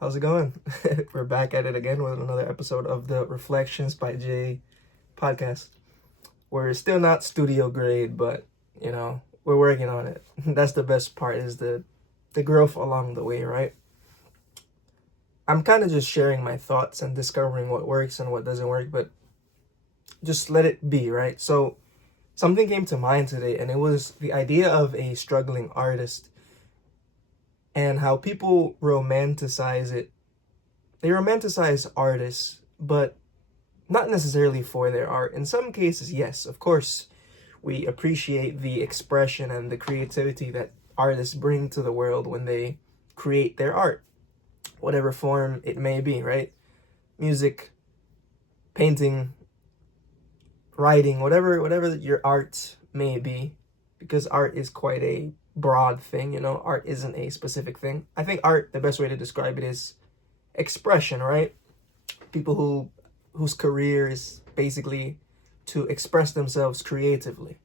How's it going? We're back at it again with another episode of the Reflections by Jay podcast. We're still not studio grade, but we're working on it. That's the best part, is the growth along the way, right? I'm kind of just sharing my thoughts and discovering what works and what doesn't work, but just let it be, right? So something came to mind today, and it was the idea of a struggling artist and how people romanticize it. They romanticize artists, but not necessarily for their art. In some cases, yes, of course, we appreciate the expression and the creativity that artists bring to the world when they create their art, whatever form it may be, right? Music, painting, writing, whatever your art may be, because art is quite a broad thing. Art isn't a specific thing. I think art, the best way to describe it is expression, right? People whose career is basically to express themselves creatively.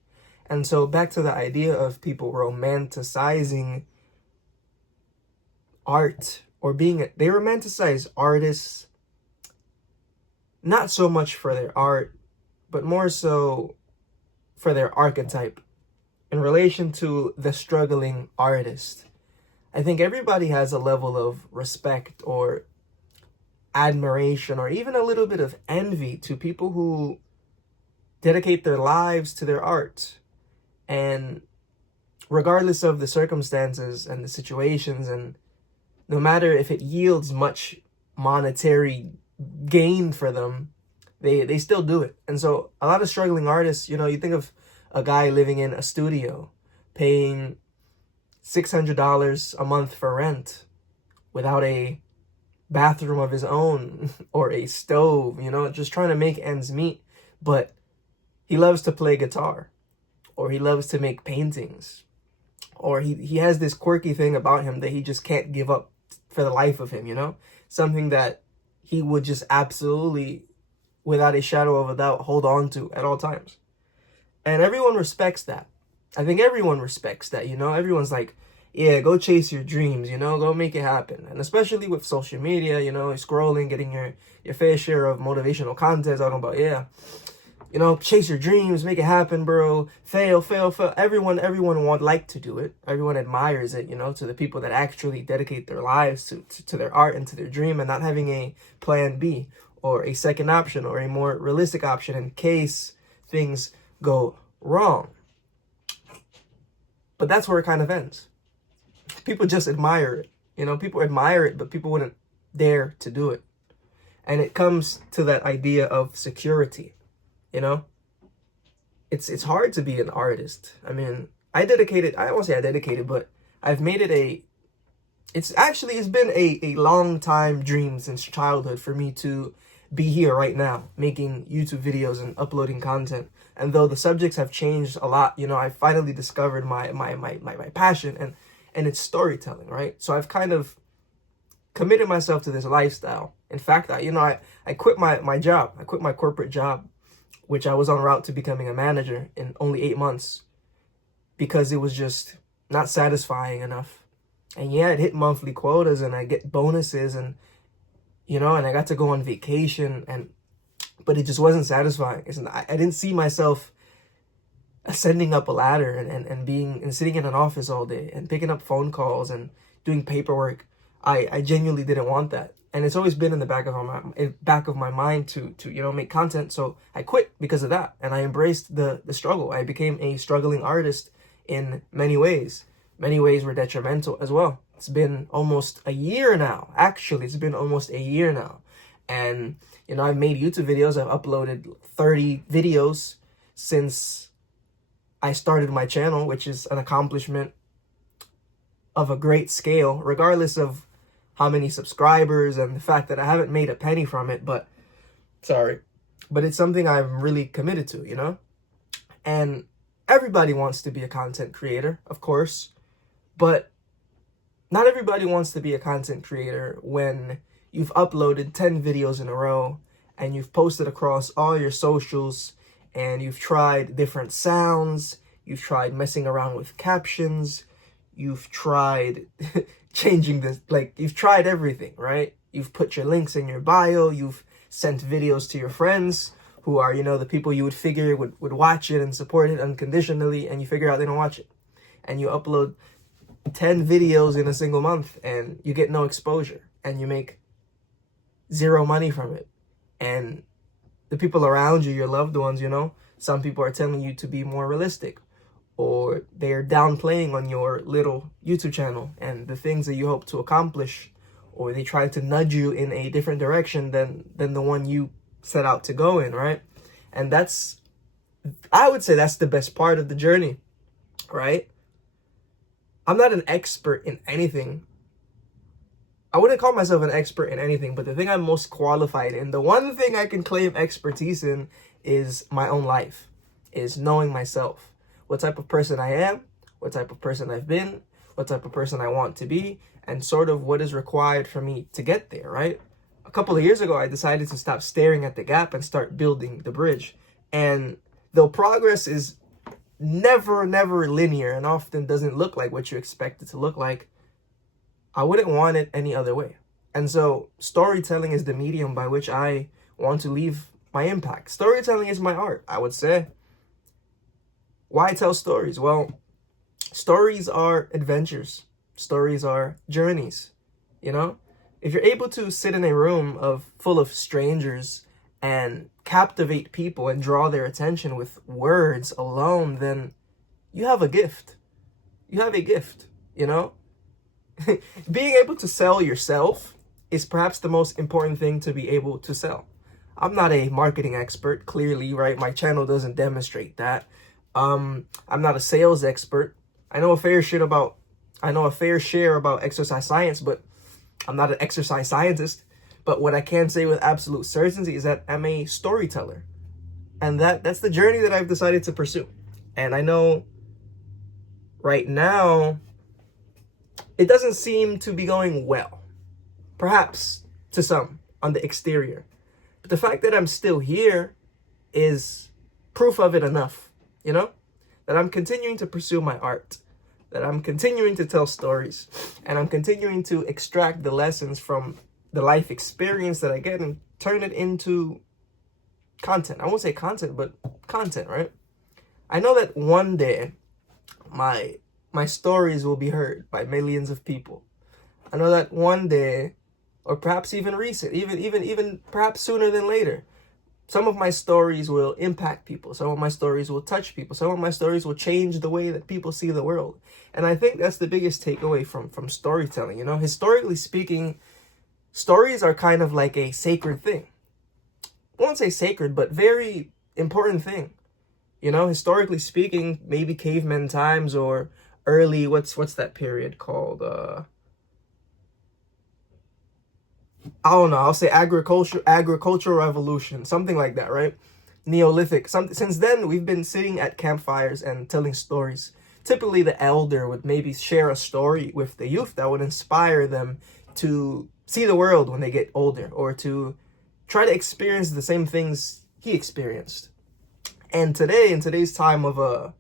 And so back to the idea of people romanticizing art, or they romanticize artists not so much for their art, but more so for their archetype in relation to the struggling artist. I think everybody has a level of respect or admiration or even a little bit of envy to people who dedicate their lives to their art. And regardless of the circumstances and the situations, and no matter if it yields much monetary gain for them, they still do it. And so a lot of struggling artists, you think of a guy living in a studio paying $600 a month for rent without a bathroom of his own or a stove, just trying to make ends meet. But he loves to play guitar, or he loves to make paintings, or he has this quirky thing about him that he just can't give up for the life of him, something that he would just absolutely, without a shadow of a doubt, hold on to at all times. And everyone respects that. I think everyone respects that, everyone's like, yeah, go chase your dreams, go make it happen. And especially with social media, scrolling, getting your fair share of motivational content, talking about, chase your dreams, make it happen, bro. Fail. Everyone would like to do it. Everyone admires it, to the people that actually dedicate their lives to their art and to their dream, and not having a plan B or a second option or a more realistic option in case things go wrong. But that's where it kind of ends. People just admire it. People admire it, but people wouldn't dare to do it. And it comes to that idea of security. It's hard to be an artist. I mean, I won't say I dedicated, but I've made it it's been a long time dream since childhood for me to be here right now, making YouTube videos and uploading content. And though the subjects have changed a lot, I finally discovered my passion, and it's storytelling, right? So I've kind of committed myself to this lifestyle. In fact, I quit my job. I quit my corporate job, which I was on route to becoming a manager in only 8 months, because it was just not satisfying enough. And yeah, it hit monthly quotas, and I get bonuses, and and I got to go on vacation, but it just wasn't satisfying. I didn't see myself ascending up a ladder and sitting in an office all day and picking up phone calls and doing paperwork. I genuinely didn't want that. And it's always been in the back of my mind to make content. So I quit because of that, and I embraced the struggle. I became a struggling artist in many ways. Many ways were detrimental as well. It's been almost a year now. Actually, it's been almost a year now. And I've made YouTube videos. I've uploaded 30 videos since I started my channel, which is an accomplishment of a great scale, regardless of how many subscribers and the fact that I haven't made a penny from it, but it's something I'm really committed to, And everybody wants to be a content creator, of course, but not everybody wants to be a content creator when you've uploaded 10 videos in a row and you've posted across all your socials, and you've tried different sounds, you've tried messing around with captions, you've tried changing this. Like, you've tried everything, right? You've put your links in your bio, you've sent videos to your friends who are, you know, the people you would figure would watch it and support it unconditionally, and you figure out they don't watch it. And you upload 10 videos in a single month and you get no exposure and you make zero money from it. And the people around you, your loved ones, you know, some people are telling you to be more realistic, or they're downplaying on your little YouTube channel and the things that you hope to accomplish, or they try to nudge you in a different direction than the one you set out to go in, right? And that's, I would say that's the best part of the journey, right? I'm not an expert in anything. I wouldn't call myself an expert in anything, but the thing I'm most qualified in, the one thing I can claim expertise in, is my own life, is knowing myself, what type of person I am, what type of person I've been, what type of person I want to be, and sort of what is required for me to get there, right? A couple of years ago, I decided to stop staring at the gap and start building the bridge. And though progress is never linear and often doesn't look like what you expect it to look like, I wouldn't want it any other way. And so storytelling is the medium by which I want to leave my impact. Storytelling is my art, I would say. Why tell stories? Well, stories are adventures. Stories are journeys, you know? If you're able to sit in a room full of strangers and captivate people and draw their attention with words alone, then you have a gift. You have a gift, you know? Being able to sell yourself is perhaps the most important thing to be able to sell. I'm not a marketing expert, clearly, right? My channel doesn't demonstrate that. I'm not a sales expert. I know a fair share about exercise science, but I'm not an exercise scientist. But what I can say with absolute certainty is that I'm a storyteller. And that's the journey that I've decided to pursue. And I know right now it doesn't seem to be going well. Perhaps to some on the exterior. But the fact that I'm still here is proof of it enough, you know? That I'm continuing to pursue my art. That I'm continuing to tell stories. And I'm continuing to extract the lessons from the life experience that I get and turn it into content. I won't say content, but content, right? I know that one day my stories will be heard by millions of people. I know that one day, or perhaps even recent, even perhaps sooner than later, some of my stories will impact people. Some of my stories will touch people. Some of my stories will change the way that people see the world. And I think that's the biggest takeaway from storytelling. You know, historically speaking, stories are kind of like a sacred thing. I won't say sacred, but very important thing. You know, historically speaking, maybe caveman times or early, what's that period called? I don't know. I'll say agricultural revolution, something like that, right? Neolithic. Since then, we've been sitting at campfires and telling stories. Typically, the elder would maybe share a story with the youth that would inspire them to see the world when they get older, or to try to experience the same things he experienced. And today, in today's time of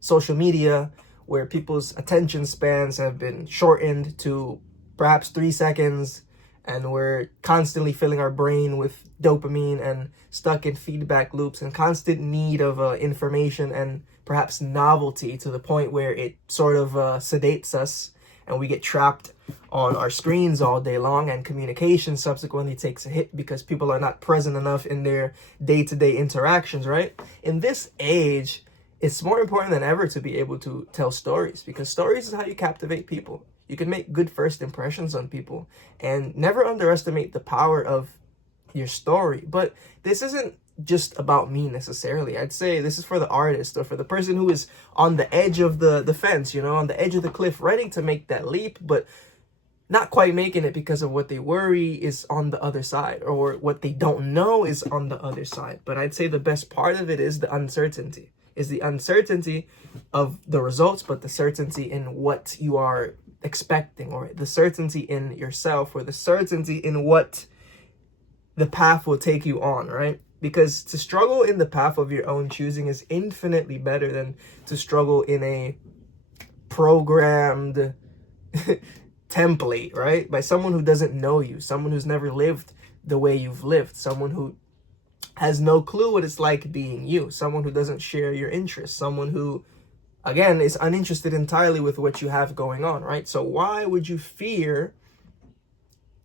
social media, where people's attention spans have been shortened to perhaps 3 seconds, and we're constantly filling our brain with dopamine and stuck in feedback loops and constant need of information and perhaps novelty, to the point where it sort of sedates us and we get trapped on our screens all day long, and communication subsequently takes a hit because people are not present enough in their day-to-day interactions, right? In this age, it's more important than ever to be able to tell stories, because stories is how you captivate people. You can make good first impressions on people, and never underestimate the power of your story. But this isn't just about me necessarily. I'd say this is for the artist, or for the person who is on the edge of the fence, you know, on the edge of the cliff, ready to make that leap, but not quite making it because of what they worry is on the other side, or what they don't know is on the other side. But I'd say the best part of it is the uncertainty. Is the uncertainty of the results, but the certainty in what you are expecting, or the certainty in yourself, or the certainty in what the path will take you on, right? Because to struggle in the path of your own choosing is infinitely better than to struggle in a programmed template, right? By someone who doesn't know you, someone who's never lived the way you've lived, someone who has no clue what it's like being you, someone who doesn't share your interests, someone who, again, is uninterested entirely with what you have going on, right? So why would you fear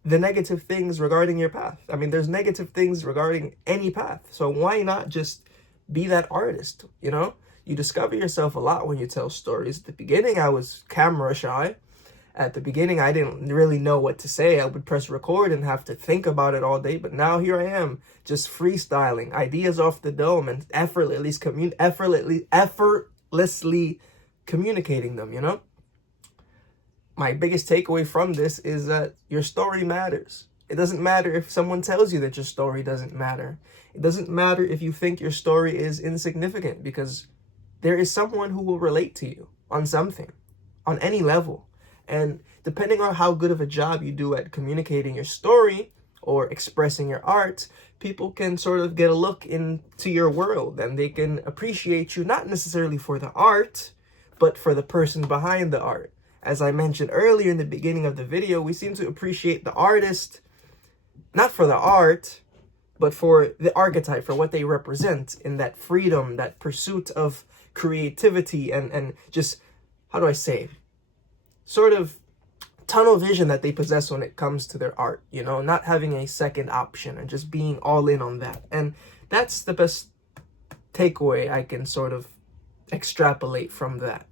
the negative things regarding your path? I mean, there's negative things regarding any path. So why not just be that artist, you know? You discover yourself a lot when you tell stories. At the beginning, I was camera shy. At the beginning, I didn't really know what to say. I would press record and have to think about it all day. But now here I am, just freestyling, ideas off the dome, and effortlessly communicating them, you know? My biggest takeaway from this is that your story matters. It doesn't matter if someone tells you that your story doesn't matter. It doesn't matter if you think your story is insignificant, because there is someone who will relate to you on something, on any level. And depending on how good of a job you do at communicating your story or expressing your art, people can sort of get a look into your world, and they can appreciate you, not necessarily for the art, but for the person behind the art. As I mentioned earlier in the beginning of the video, we seem to appreciate the artist, not for the art, but for the archetype, for what they represent in that freedom, that pursuit of creativity, and just, how do I say, sort of tunnel vision that they possess when it comes to their art, you know, not having a second option and just being all in on that. And that's the best takeaway I can sort of extrapolate from that.